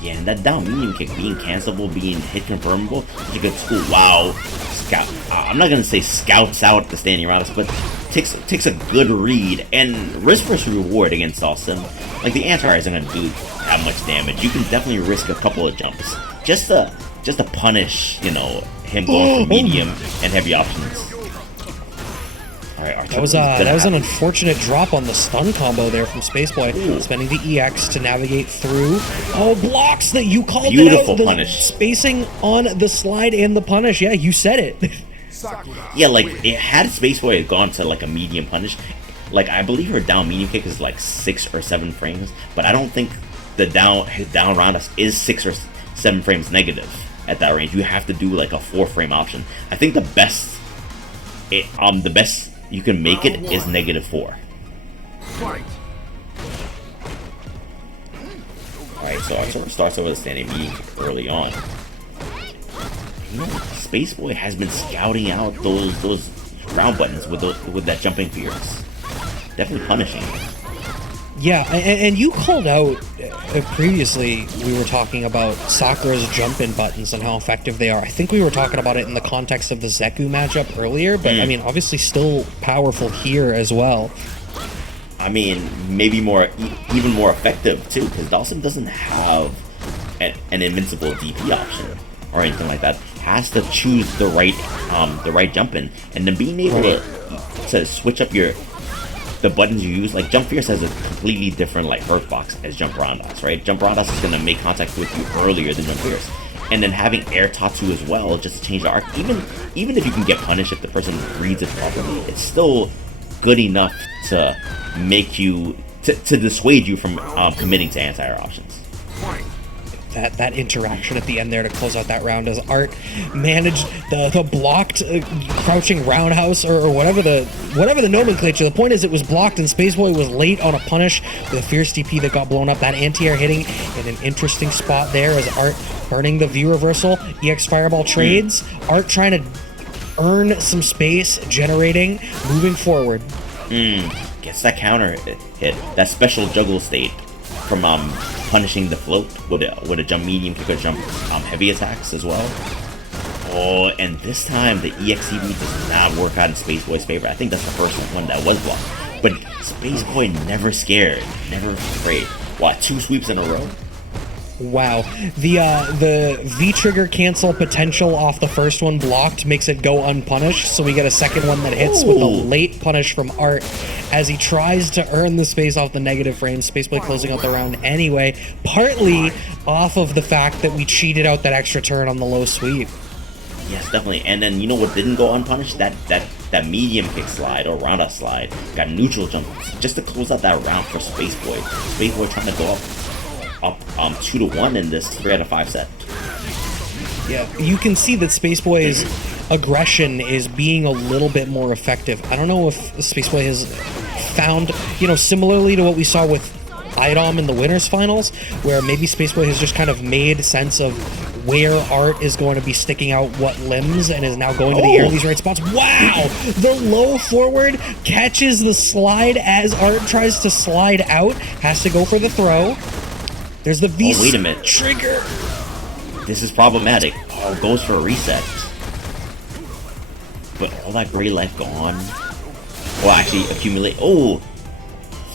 Yeah, and that down medium kick being cancelable, being hit confirmable, is a good school. Wow. Scout. I'm not going to say scouts out the standing rounds, but takes a good read and risk versus reward against Austin. Like, the anti-air isn't going to do that much damage. You can definitely risk a couple of jumps just to punish, you know, him going for medium and heavy options. That was an unfortunate drop on the stun combo there from Spaceboy, spending the EX to navigate through. Oh, blocks that you called beautiful it out. The punish. Spacing on the slide and the punish. Yeah, you said it. Yeah, like, it had Spaceboy gone to like a medium punish. Like, I believe her down medium kick is like 6 or 7 frames, but I don't think his down round is 6 or 7 frames negative at that range. You have to do like a 4-frame option. I think the best you can make it is -4. Alright, so Arturo starts over the standing B early on. You know, Spaceboy has been scouting out those round buttons with that jumping fierce. Definitely punishing. Yeah, and you called out previously, we were talking about Sakura's jump-in buttons and how effective they are. I think we were talking about it in the context of the Zeku matchup earlier, but I mean, obviously still powerful here as well. I mean, maybe even more effective too, because Dawson doesn't have an invincible DP option or anything like that. Has to choose the right jump-in, and then being able to switch up the buttons you use. Like, Jump Fierce has a completely different like hurt box as Jump Roundhouse, right? Jump Roundhouse is gonna make contact with you earlier than Jump Fierce, and then having Air Tatsu as well, just to change the arc. Even if you can get punished if the person reads it properly, it's still good enough to make you to dissuade you from committing to anti-air options. That interaction at the end there to close out that round as Art managed the blocked crouching roundhouse or whatever the nomenclature. The point is it was blocked and Spaceboy was late on a punish with a fierce DP that got blown up. That anti-air hitting in an interesting spot there as Art burning the V reversal. EX Fireball trades. Art trying to earn some space, generating, moving forward. Gets that counter hit. That special juggle state from punishing the float with a jump medium kick or jump heavy attacks as well. Oh, and this time the EXCB does not work out in Spaceboy's favor. I think that's the first one that was blocked. But Spaceboy never scared, never afraid. What, 2 sweeps in a row? Wow. The V-trigger cancel potential off the first one blocked makes it go unpunished, so we get a second one that hits with a late punish from Art as he tries to earn the space off the negative frames. Spaceboy closing out the round anyway, partly off of the fact that we cheated out that extra turn on the low sweep. Yes, definitely. And then, you know what didn't go unpunished? That medium kick slide or roundhouse slide got neutral jump just to close out that round for Spaceboy. Spaceboy trying to go up 2-1 in this 3 out of 5 set. Yeah, you can see that Spaceboy's aggression is being a little bit more effective. I don't know if Spaceboy has found, you know, similarly to what we saw with Idom in the winners finals, where maybe Spaceboy has just kind of made sense of where Art is going to be sticking out what limbs and is now going to the air in these right spots. Wow! The low forward catches the slide as Art tries to slide out, has to go for the throw. There's the V wait a minute. Trigger. This is problematic. Oh, goes for a reset. But all that gray life gone. Well, actually accumulate. Oh,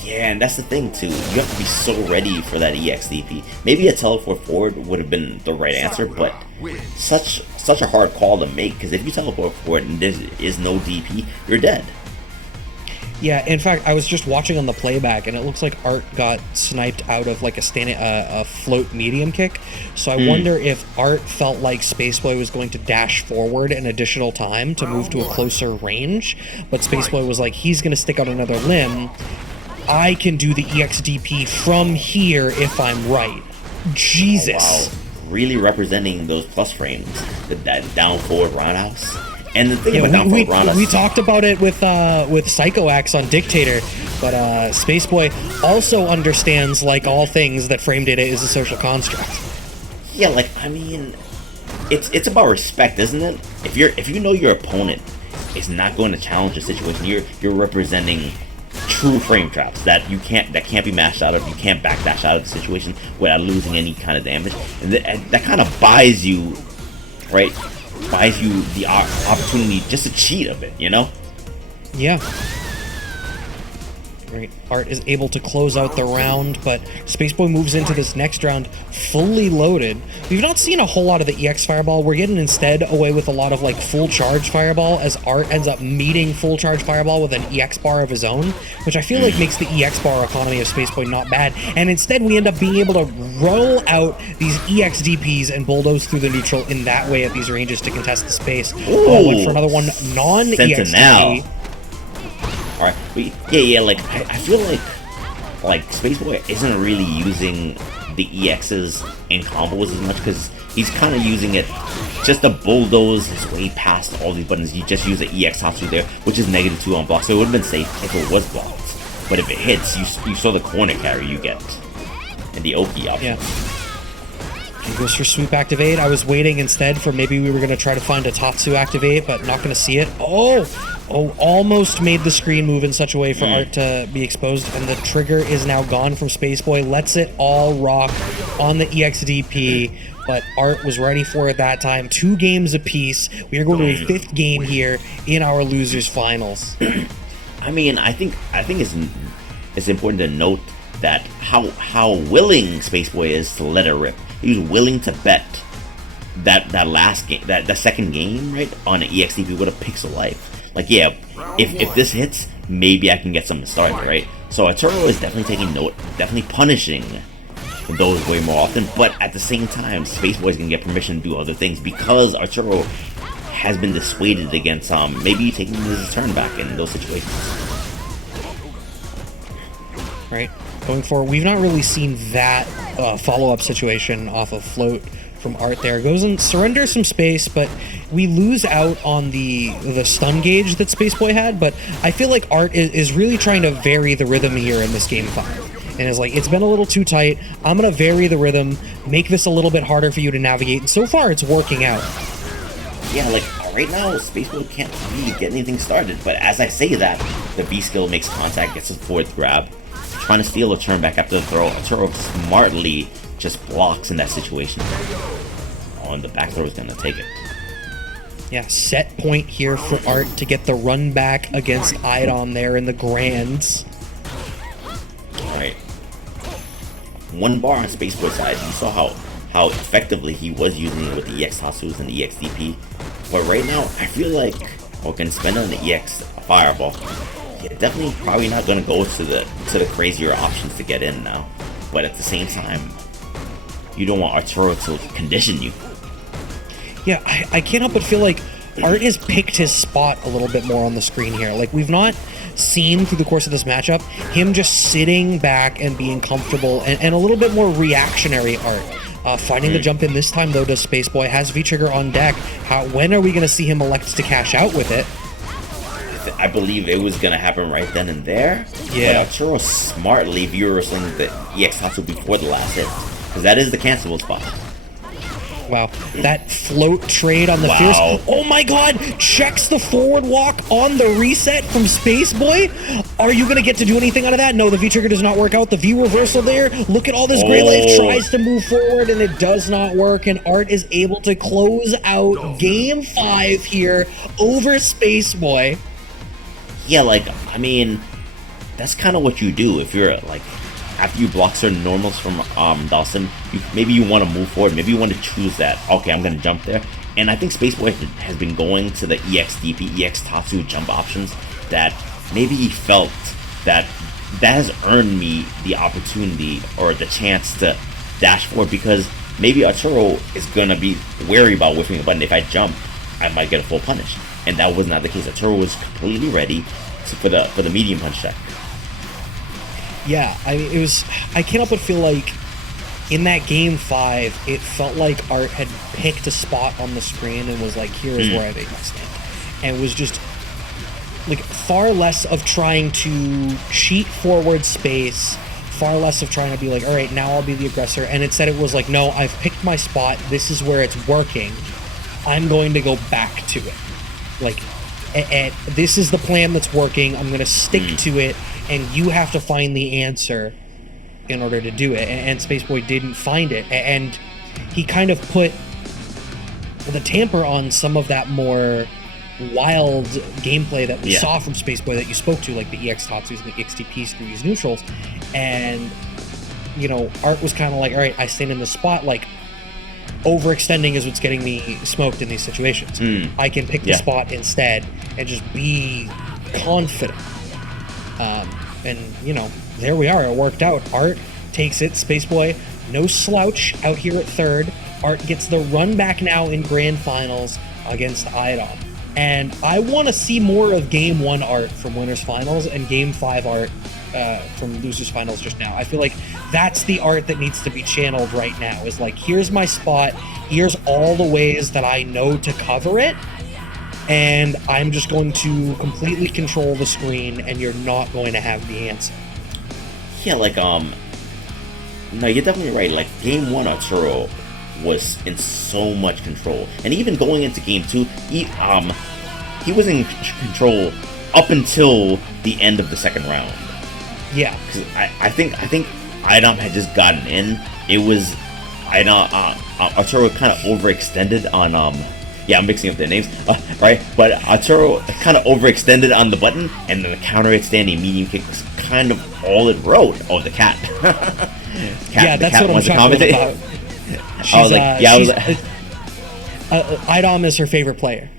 yeah, and that's the thing too. You have to be so ready for that EXDP. Maybe a teleport forward would have been the right answer, but such a hard call to make, because if you teleport forward and there is no DP, you're dead. Yeah, in fact, I was just watching on the playback, and it looks like Art got sniped out of like a float medium kick. So I wonder if Art felt like Spaceboy was going to dash forward an additional time to move to a closer range, but Spaceboy was like, he's going to stick out another limb. I can do the EXDP from here if I'm right. Jesus. Oh, wow. really representing those plus frames, that down forward roundhouse. And the thing about down forward roundhouse, we talked about it with Psychoaxe on Dictator, but Spaceboy also understands, like all things, that frame data is a social construct. Yeah, like, I mean, it's about respect, isn't it? If you know your opponent is not going to challenge a situation, you're representing true frame traps that can't be mashed out of. You can't backdash out of the situation without losing any kind of damage, and that kind of buys you, right? Buys you the opportunity just to cheat a bit, you know? Yeah. Right. Art is able to close out the round, but Spaceboy moves into this next round fully loaded. We've not seen a whole lot of the EX Fireball. We're getting instead away with a lot of like full charge Fireball, as Art ends up meeting full charge Fireball with an EX bar of his own, which I feel like makes the EX bar economy of Spaceboy not bad. And instead we end up being able to roll out these EX DPs and bulldoze through the neutral in that way at these ranges to contest the space. Went for another one non-EX DP. Alright, yeah, like, I feel like Spaceboy isn't really using the EXs in combos as much, because he's kind of using it just to bulldoze his way past all these buttons. You just use the EX Tatsu there, which is -2 on block, so it would have been safe if it was blocked. But if it hits, you saw the corner carry you get, and the Oki option. Yeah. He goes for Sweep Activate. I was waiting instead for maybe we were going to try to find a Tatsu Activate, but not going to see it. Oh, almost made the screen move in such a way for Art to be exposed, and the trigger is now gone from Spaceboy. Lets it all rock on the EXDP, but Art was ready for it that time. 2 games apiece. We are going to a 5th game here in our losers finals. I mean, I think it's important to note that how willing Spaceboy is to let it rip. He was willing to bet that last game, that second game, right, on an EXDP with a Pixel Life. Like, yeah, if this hits, maybe I can get something started, right? So Arturo is definitely taking note, definitely punishing those way more often, but at the same time, Spaceboy's gonna get permission to do other things because Arturo has been dissuaded against maybe taking his turn back in those situations. Right, going forward, we've not really seen that follow-up situation off of float from Art there. Goes and surrenders some space, but we lose out on the stun gauge that Spaceboy had, but I feel like Art is really trying to vary the rhythm here in this game 5. And is like, it's been a little too tight. I'm going to vary the rhythm, make this a little bit harder for you to navigate, and so far it's working out. Yeah, like, right now, Spaceboy can't really get anything started, but as I say that, the B-skill makes contact, gets a forward grab, trying to steal a turn back after the throw. Arturo smartly just blocks in that situation. Oh, and the back throw is going to take it. Yeah, set point here for Art to get the run back against Idom there in the grands. Alright. 1 bar on Spaceboy's side. You saw how effectively he was using it with the EX Tatsus and the EX DP. But right now, I feel like we're going to spend on the EX Fireball. Yeah, definitely probably not going to go to the crazier options to get in now. But at the same time, you don't want Arturo to condition you. Yeah, I can't help but feel like Art has picked his spot a little bit more on the screen here. Like, we've not seen through the course of this matchup him just sitting back and being comfortable and a little bit more reactionary Art. Finding the jump in this time, though, does Spaceboy. Has V-Trigger on deck. When are we going to see him elect to cash out with it? I believe it was going to happen right then and there. Yeah. But Arturo smartly viewer-sling the EX Tatsu before the last hit. Because that is the cancelable spot. Wow, that float trade on the Fierce. Oh my god, checks the forward walk on the reset from Spaceboy. Are you going to get to do anything out of that? No, the V-Trigger does not work out. The V-reversal there. Look at all this Grey Life. Tries to move forward, and it does not work. And Art is able to close out Game 5 here over Spaceboy. Yeah, like, I mean, that's kind of what you do if you're, like, after you block certain normals from Dawson, maybe you want to move forward, maybe you want to choose that, okay, I'm going to jump there. And I think Spaceboy has been going to the EX DP, EX Tatsu jump options that maybe he felt that has earned me the opportunity or the chance to dash forward, because maybe Arturo is going to be wary about whiffing a button. If I jump, I might get a full punish. And that was not the case. Arturo was completely ready for the medium punch check. Yeah, I mean, I can't help but feel like in that game 5, it felt like Art had picked a spot on the screen and was like, here is where I make my stand. And it was just like far less of trying to cheat forward space, far less of trying to be like, all right, now I'll be the aggressor. And instead it was like, no, I've picked my spot. This is where it's working. I'm going to go back to it. Like, this is the plan that's working. I'm going to stick to it. And you have to find the answer in order to do it. And Spaceboy didn't find it. And he kind of put the tamper on some of that more wild gameplay that we saw from Spaceboy that you spoke to, like the EX Tatsus and the XTPs through these neutrals. And, you know, Art was kind of like, all right, I stand in the spot, like, overextending is what's getting me smoked in these situations. I can pick the spot instead and just be confident. And, you know, there we are. It worked out. Art takes it. Spaceboy, no slouch out here at third. Art gets the run back now in grand finals against Idom. And I want to see more of Game 1 Art from Winners Finals and Game 5 Art from Losers Finals just now. I feel like that's the Art that needs to be channeled right now, is like, here's my spot, here's all the ways that I know to cover it, and I'm just going to completely control the screen, and you're not going to have the answer. Yeah, like, no, you're definitely right. Like, Game 1 Arturo was in so much control. And even going into Game 2, he was in control up until the end of the second round. Yeah. Because I think Idom had just gotten in. It was, Arturo kind of overextended on, I'm mixing up their names, right? But Arturo kind of overextended on the button, and then the counter hit standing medium kick was kind of all it wrote. Oh, the cat. That's what I'm talking about. Idom is her favorite player.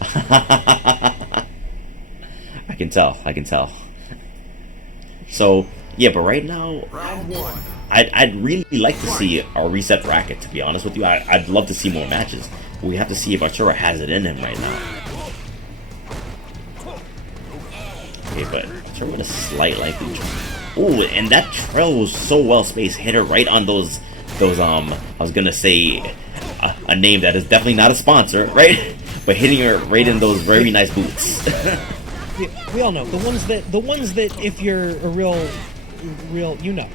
I can tell. So, yeah, but right now, I'd really like to see a reset bracket, to be honest with you. I'd love to see more matches. We have to see if Arturo has it in him right now. Okay, but Arturo with a slight likely. Ooh, and that trail was so well spaced. Hit her right on those I was gonna say a name that is definitely not a sponsor, right? But hitting her right in those very nice boots. We all know the ones that if you're a real, you know.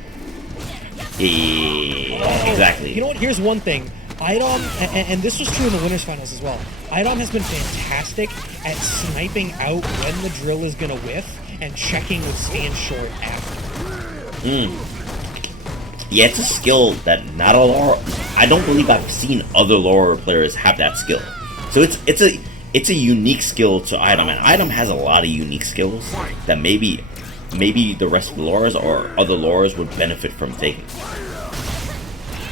Yeah, exactly. You know what? Here's one thing. Idom, and this was true in the Winners Finals as well, Idom has been fantastic at sniping out when the drill is going to whiff and checking with stand short after. Yeah, it's a skill that not a Laura... I don't believe I've seen other Laura players have that skill. So it's a unique skill to Idom, and Idom has a lot of unique skills that maybe the rest of the Lauras or other Lauras would benefit from taking.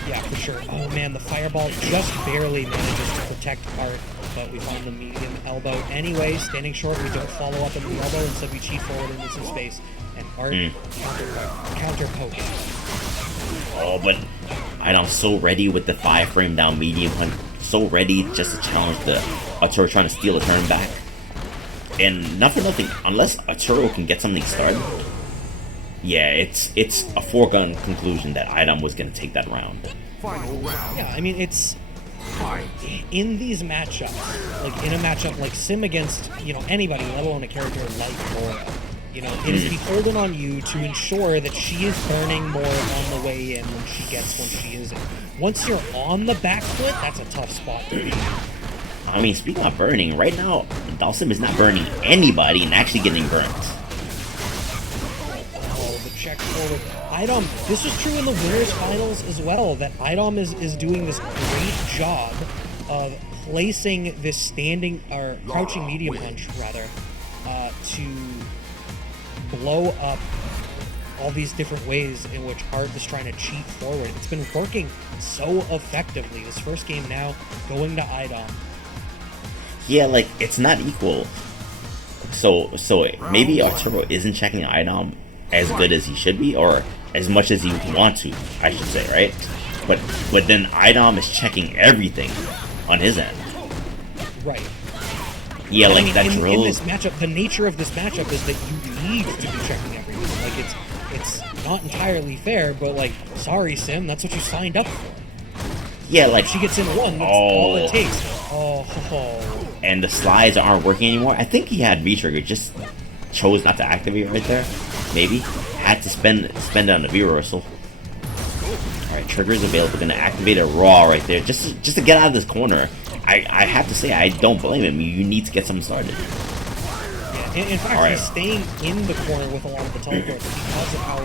Yeah, for sure. Oh man, the fireball just barely manages to protect Art, but we find the medium elbow anyway. Standing short, we don't follow up in the elbow, instead we cheat forward into some space. And Art counter poke. Oh, but Idom's so ready with the 5-frame down medium punch. So ready just to challenge the Arturo trying to steal a turn back. And not for nothing, unless Arturo can get something started, yeah, it's a foregone conclusion that Idom was going to take that round. Yeah, I mean, it's in these matchups, like in a matchup like Sim against, you know, anybody, let alone a character like Laura, you know, it is beholden on you to ensure that she is burning more on the way in than she gets when she isn't. Once you're on the back foot, that's a tough spot to be. I mean, speaking of burning, right now, Dalsim is not burning anybody and actually getting burnt. Oh, the check forward. Idom, this was true in the Winners Finals as well, that Idom is doing this great job of placing this standing, or crouching medium punch, rather, to blow up all these different ways in which Art is trying to cheat forward. It's been working so effectively. This first game now going to Idom. Yeah, like, it's not equal. So maybe Arturo isn't checking Idom as good as he should be, or as much as he want to, I should say, right? But then Idom is checking everything on his end. Right. Yeah, like, that drill. In this matchup, the nature of this matchup is that you need to be checking everything. Like, it's not entirely fair, but like, sorry, Sim, that's what you signed up for. Yeah, like If she gets in one, that's all it takes. Oh. And the slides aren't working anymore. I think he had V-trigger, just chose not to activate right there. Maybe had to spend it on the V-reversal. All right, trigger is available. Gonna activate a raw right there, just to get out of this corner. I have to say, I don't blame him. You need to get something started. Yeah, in fact, he's staying in the corner with a lot of the teleports because of how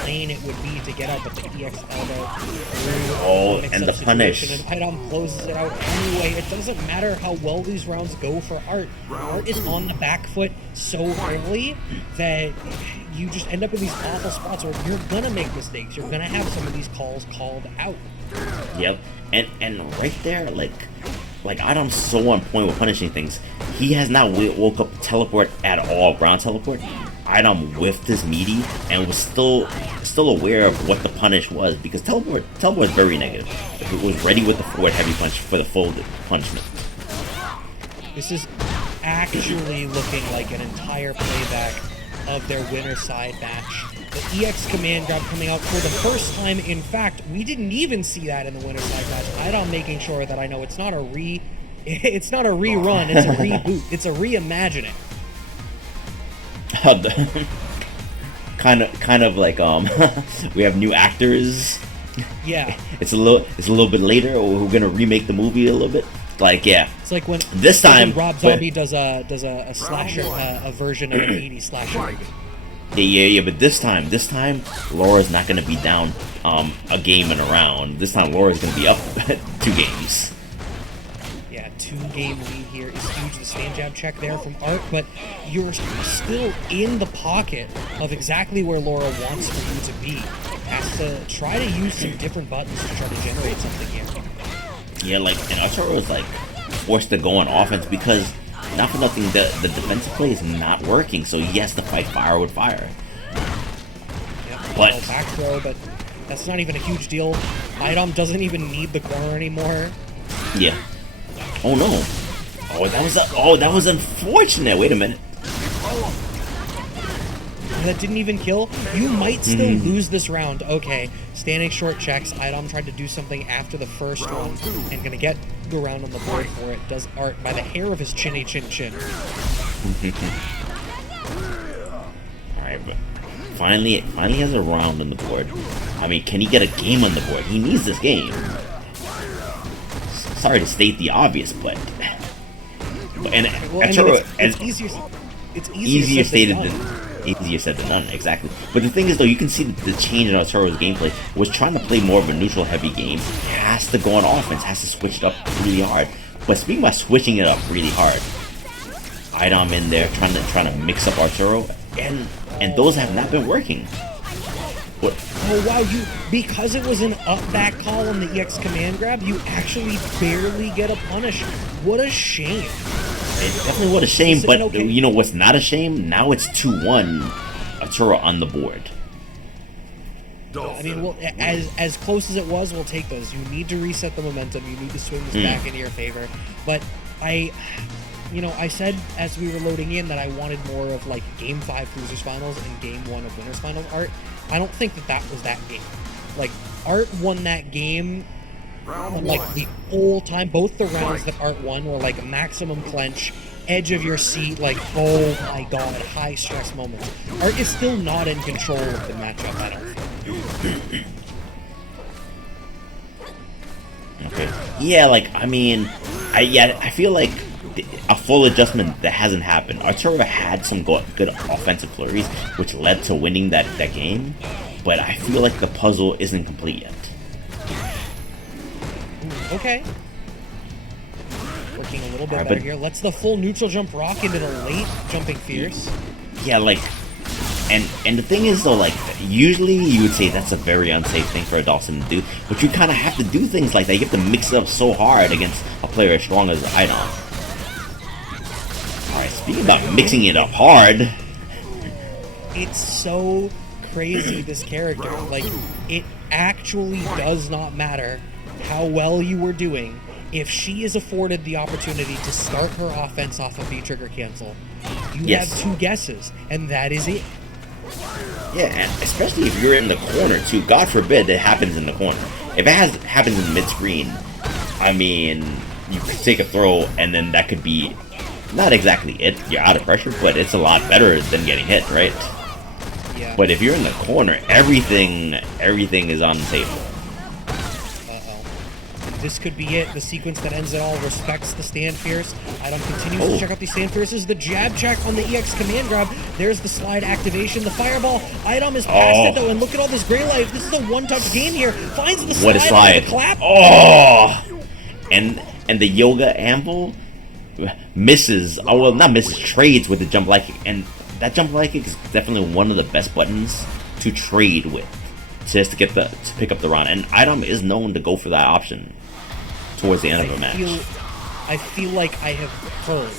plain it would be to get out, but the EX elbow through and the punish. And Idom closes it out anyway. It doesn't matter how well these rounds go for Art. Art is on the back foot so early that you just end up in these awful spots where you're gonna make mistakes. You're gonna have some of these calls called out. Yep, and right there, like Idom's so on point with punishing things. He has not woke up teleport at all, ground teleport. Idom whiffed his meaty and was still aware of what the punish was, because teleport is very negative. It was ready with the forward heavy punch for the full punishment. This is actually looking like an entire playback of their winner side match. The EX command grab coming out for the first time. In fact, we didn't even see that in the winner side match. Idom making sure that I know it's not a rerun, it's a reboot, it's a reimagining. kind of like we have new actors. Yeah. It's a little bit later, or we're gonna remake the movie a little bit. Like, yeah. It's like when this time Rob Zombie does a slasher, a version of an 80s slasher. Yeah, but this time Laura's not gonna be down a game and a round. This time Laura's gonna be up 2 games. Yeah, 2-game lead here is huge. The stand jab check there from Art, but you're still in the pocket of exactly where Laura wants for you to be. Has to try to use some different buttons to try to generate something here. Yeah, like, and Arturo was like forced to go on offense because, not for nothing, the defensive play is not working, so he has to fight fire with fire. Yep, but back throw, but that's not even a huge deal. Idom doesn't even need the corner anymore. Yeah. Oh no. That was unfortunate. Wait a minute. That didn't even kill. You might still lose this round. Okay, standing short checks. Idom tried to do something after the first one and gonna get the round on the board for it. Does Art by the hair of his chinny chin chin. Alright, but finally has a round on the board. I mean, can he get a game on the board? He needs this game. Sorry to state the obvious, but it's easier said than done, exactly. But the thing is, though, you can see the change in Arturo's gameplay was trying to play more of a neutral heavy game. He has to go on offense, has to switch it up really hard. But speaking about switching it up really hard, Idom in there trying to mix up Arturo, and those have not been working. What? Oh wow, because it was an up back call on the EX command grab, you actually barely get a punish. What a shame. It's definitely what a shame, but okay? You know what's not a shame? Now it's 2-1 Arturo on the board. I mean, well, as close as it was, we'll take those. You need to reset the momentum. You need to swing this back into your favor. But I said as we were loading in that I wanted more of like Game 5 Losers Finals and Game 1 of Winners Finals Art. I don't think that was that game. Like, Art won that game like the whole time. Both the rounds that Art won were like maximum clench, edge of your seat, like, oh my god, high stress moments. Art is still not in control of the matchup, I don't think. Okay. Yeah, like, I mean, I feel like a full adjustment that hasn't happened. Arturo had some good offensive flurries, which led to winning that game, but I feel like the puzzle isn't complete yet. Okay. Working a little bit better here. Let's the full neutral jump rock into the late jumping fierce. Yeah, like, and the thing is though, like, usually you would say that's a very unsafe thing for a Dawson to do, but you kind of have to do things like that. You have to mix it up so hard against a player as strong as Idom. Alright, speaking about mixing it up hard, it's so crazy, this character. Like, it actually does not matter how well you were doing. If she is afforded the opportunity to start her offense off of V-trigger cancel, you have 2 guesses, and that is it. Yeah, and especially if you're in the corner too. God forbid it happens in the corner. If it happens in mid-screen, I mean, you could take a throw, and then that could be not exactly it. You're out of pressure, but it's a lot better than getting hit, right? Yeah. But if you're in the corner, everything is on the table. This could be it. The sequence that ends it all respects the stand fierce. Idom continues to check out these stand fierces. The jab check on the EX command grab. There's the slide activation. The fireball. Idom is past it though, and look at all this gray life. This is a one-touch game here. Finds the slide. What a slide! The clap. Oh, and the yoga anvil misses. Oh well, not misses. Trades with the jump light kick, and that jump light kick is definitely one of the best buttons to trade with, just to pick up the round. And Idom is known to go for that option towards the end of a match. I feel like I have heard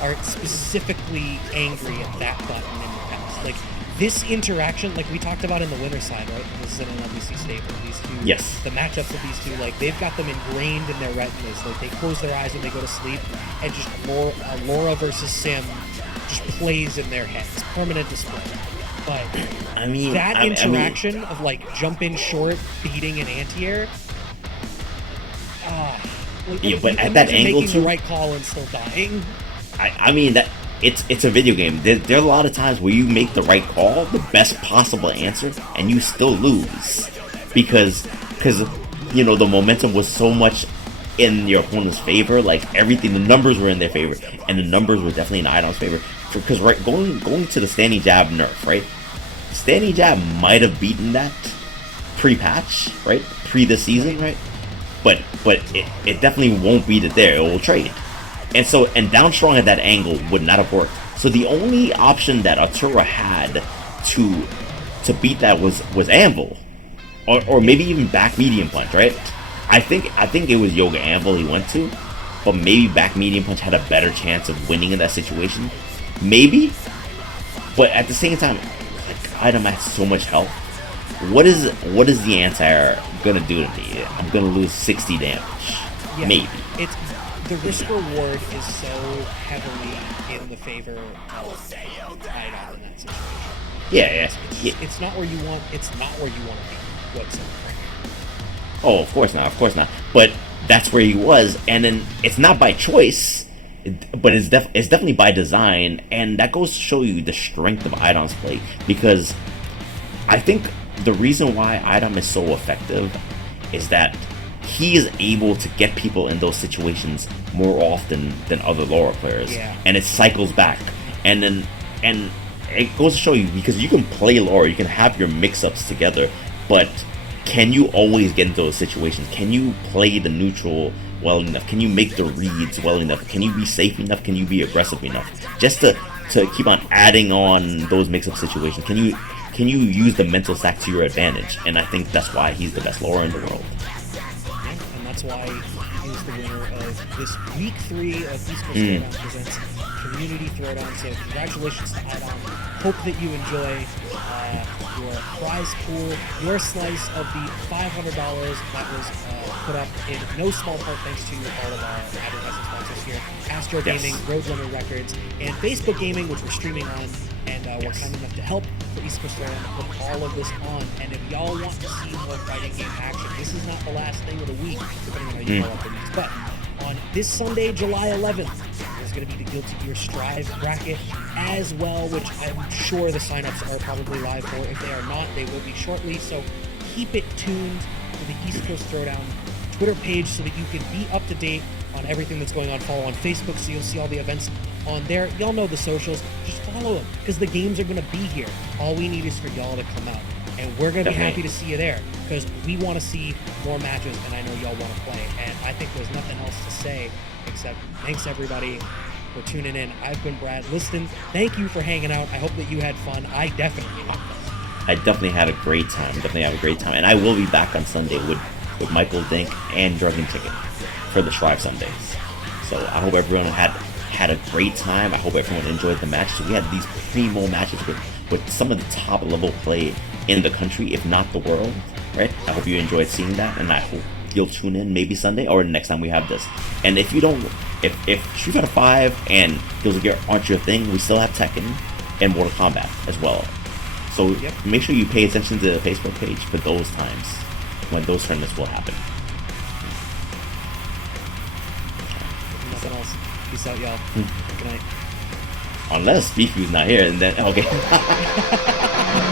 are specifically angry at that button in the past. Like this interaction, like we talked about in the winter side, right? This is an NYC staple. These two, yes, the matchups of these two, like they've got them ingrained in their retinas. Like they close their eyes when they go to sleep, and just Laura versus Sim just plays in their heads, permanent display. But I mean, that interaction of like jump in short, beating an anti-air. Yeah, but at that angle making too, the right call and still dying. I mean that it's a video game. There are a lot of times where you make the right call, the best possible answer, and you still lose because you know the momentum was so much in your opponent's favor. Like everything, the numbers were in their favor, and the numbers were definitely in Idom's favor. Because right, going to the standing jab nerf, right? Standing jab might have beaten that pre-patch, right? Pre this season, right? But it definitely won't beat it there. It will trade. And down strong at that angle would not have worked. So the only option that Artura had to beat that was Anvil. Or maybe even back medium punch, right? I think it was Yoga Anvil he went to, but maybe back medium punch had a better chance of winning in that situation. Maybe. But at the same time, like Idom has so much health. What is the anti-air gonna do to me? I'm gonna lose 60 damage. Yeah, maybe. It's the risk reward is so heavily in the favor of Idom in that situation. Yeah. It's not where you want. It's not where you want to be whatsoever. Oh, of course not. But that's where he was, and then it's not by choice, but it's definitely by design, and that goes to show you the strength of Idom's play. Because I think the reason why Idom is so effective is that he is able to get people in those situations more often than other Laura players, and it cycles back, and it goes to show you, because you can play Laura, you can have your mix-ups together, but can you always get into those situations? Can you play the neutral well enough? Can you make the reads well enough? Can you be safe enough? Can you be aggressive enough? Just to keep on adding on those mix-up situations. Can you use the mental stack to your advantage? And I think that's why he's the best Laura in the world. And that's why he's the winner of this week 3 of East Coast Throwdown presents Community Throwdown. So congratulations to Idom. Hope that you enjoy your prize pool, your slice of the $500 that was put up in no small part thanks to all of our advertising sponsors here. Astro Gaming, Roadrunner Records, and Facebook Gaming, which we're streaming on, and we're kind enough to help for East Coast Throwdown to put all of this on. And if y'all want to see more fighting game action, this is not the last thing of the week, depending on how you call up the weeks. But on this Sunday, July 11th, there's going to be the Guilty Gear Strive bracket as well, which I'm sure the signups are probably live for. If they are not, they will be shortly. So keep it tuned to the East Coast Throwdown Twitter page so that you can be up to date on everything that's going on. Follow on Facebook so you'll see all the events on there. Y'all know the socials. Just follow them because the games are going to be here. All we need is for y'all to come out. And we're going to be happy to see you there because we want to see more matches, and I know y'all want to play. And I think there's nothing else to say except thanks, everybody, for tuning in. I've been Brad Liston. Thank you for hanging out. I hope that you had fun. I definitely had fun. I definitely had a great time. And I will be back on Sunday with Michael Dink and Drunken Ticket for the Strive Sundays. So I hope everyone had a great time. I hope everyone enjoyed the match. So we had these primo matches with some of the top level play in the country, if not the world, right? I hope you enjoyed seeing that, and I hope you'll tune in maybe Sunday or next time we have this. And if you don't, if Street Fighter 5 and Guilty Gear aren't your thing, we still have Tekken and Mortal Kombat as well So Yep. make sure you pay attention to the Facebook page for those times when those tournaments will happen. Nothing else. Peace out, y'all. Good night. Unless Beefy's not here, and then okay.